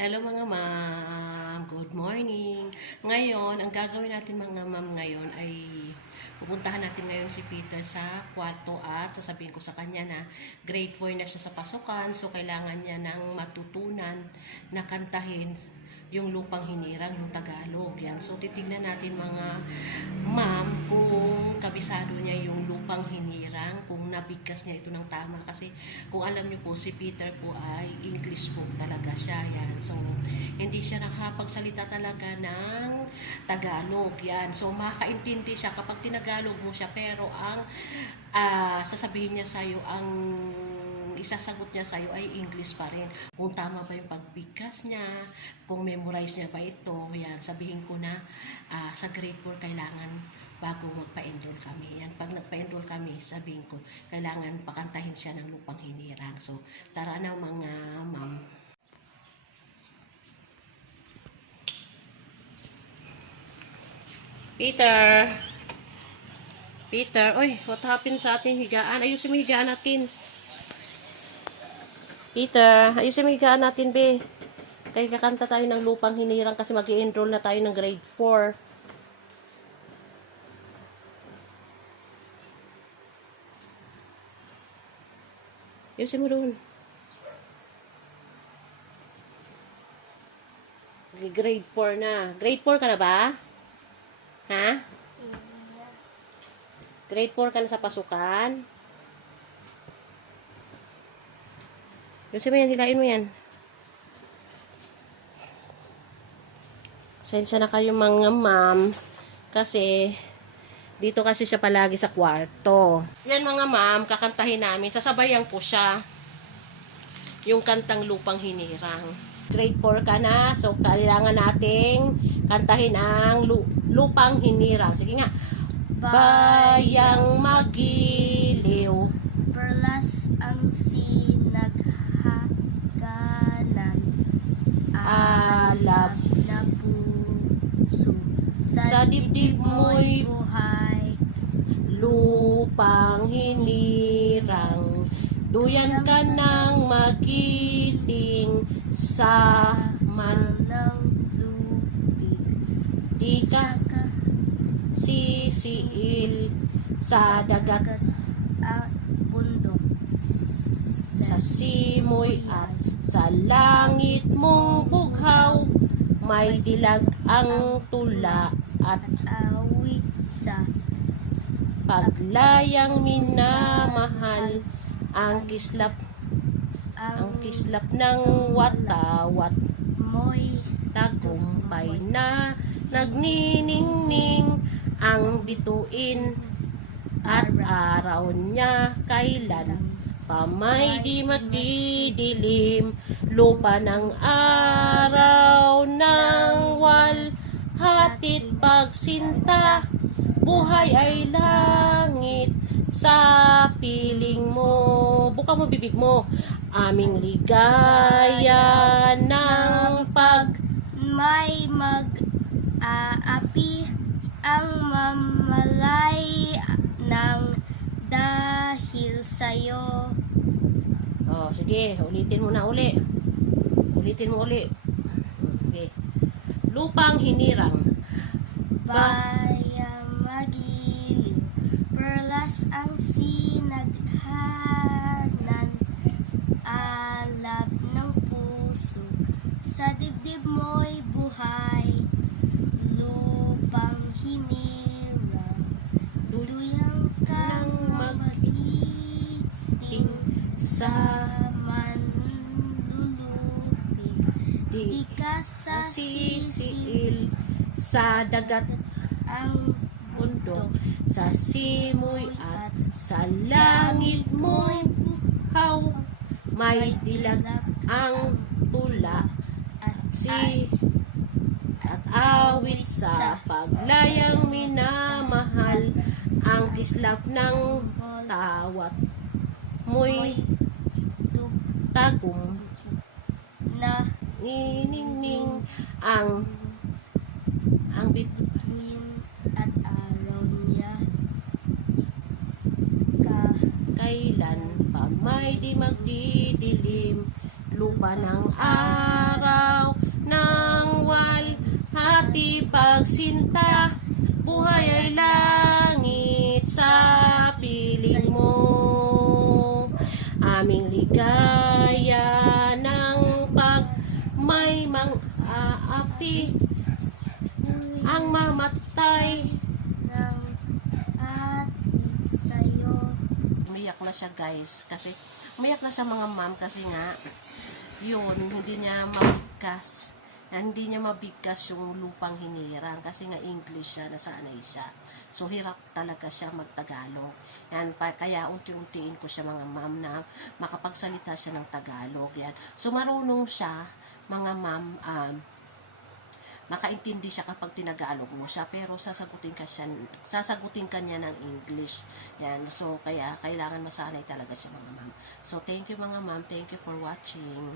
Hello mga ma'am, good morning. Ngayon, ang gagawin natin mga ma'am ngayon ay pupuntahan natin ngayon si Peter sa kwarto at sasabihin ko sa kanya na grade 4 na siya sa pasukan so kailangan niya ng matutunan na kantahin yung lupang hinirang, yung Tagalog. Yan. So, titignan natin mga ma'am kung kabisado niya yung lupang hinirang, kung nabigkas niya ito ng tama. Kasi kung alam niyo po, si Peter po ay English book talaga siya. Yan. So, hindi siya nakapagsalita talaga ng Tagalog. Yan. So, makaintindi siya kapag tinagalog mo siya. Pero ang ah, sasabihin niya sa'yo, ang isasagot niya sa'yo ay English pa rin. Kung tama ba yung pagbigkas niya, kung memorize niya ba ito, yan, sabihin ko na ah, sa grade 4 kailangan bago magpa-enroll kami. Yan, pag nagpa-enroll kami, sabihin ko, kailangan pakantahin siya ng lupang hinirang. So, tara na mga ma'am. Peter! Peter, oy, what happened sa ating higaan? Ayusin mo higaan natin. Peter, ayusin mo higaan natin, be. Kaya kakanta tayo ng lupang hinirang kasi mag enroll na tayo ng grade 4. Ayusin mo doon. Grade 4 na. Grade 4 ka na ba? Ha? Grade 4 ka na sa pasukan? Ayusin mo yan, hilain mo yan. Sensya na kayo mga ma'am. Kasi, dito kasi siya palagi sa kwarto. Yan mga ma'am, kakantahin namin. Sasabayan ko siya. Yung kantang lupang hinirang. Grade 4 ka na, so kailangan nating kantahin ang lu- lupang hinirang. Sige nga. Bayang magiliw. Perlas ang sinaghagalan Alab. na puso Sa dibdib mo'y buhay lupang hinirang. Duyan ka ng magiting sa man di ka sisiil sa dagat at bundok. Sa simoy at sa langit mong bughaw may dilag ang tula at awit sa paglayang minamahal ang kislap ang kislap ng watawat. mo'y tagumpay na nagniningning ang bituin. At araw. niya kailan pamay di magdidilim lupa ng araw ng wal hatid pagsinta. Buhay ay langit buka mo bibig mo aming ligaya ng pag may mag-aapi ang mamalay ng dahil sa'yo. Oh, sige, ulitin mo na uli. Ulitin mo uli. Okay. Lupang hinirang. Ba- Bayang magiliw, perlas ang sinaghanan, sa manlulupig, di ka sa sisiil sa dagat ang bundok sa simoy at sa langit mo'y buhaw. May dilag ang tula at si at awit sa paglayang minamahal. Ang kislap ng tawat mo'y tagum na niningning ang ang bituin at araw niya. Ka kailan pa may di magdidilim? Lupa ng araw pagsinta, buhay ay langit sa piling mo. Aming ng pag may mang aapti ang mamatay. ng ati sa'yo. Umiyak na siya guys kasi umiyak na siya mga ma'am kasi nga yun, hindi niya mabigkas hindi niya mabigkas yung lupang hinirang kasi nga English siya, nasanay siya. So, hirap talaga siya magtagalog. Yan, pa, kaya unti-untiin ko siya mga ma'am na makapagsalita siya ng Tagalog. Yan. So, marunong siya, mga ma'am, um, makaintindi siya kapag tinagalog mo siya pero sasagutin ka siya sasagutin ka niya ng English. Yan so kaya kailangan masanay talaga siya mga ma'am. So thank you mga ma'am. Thank you for watching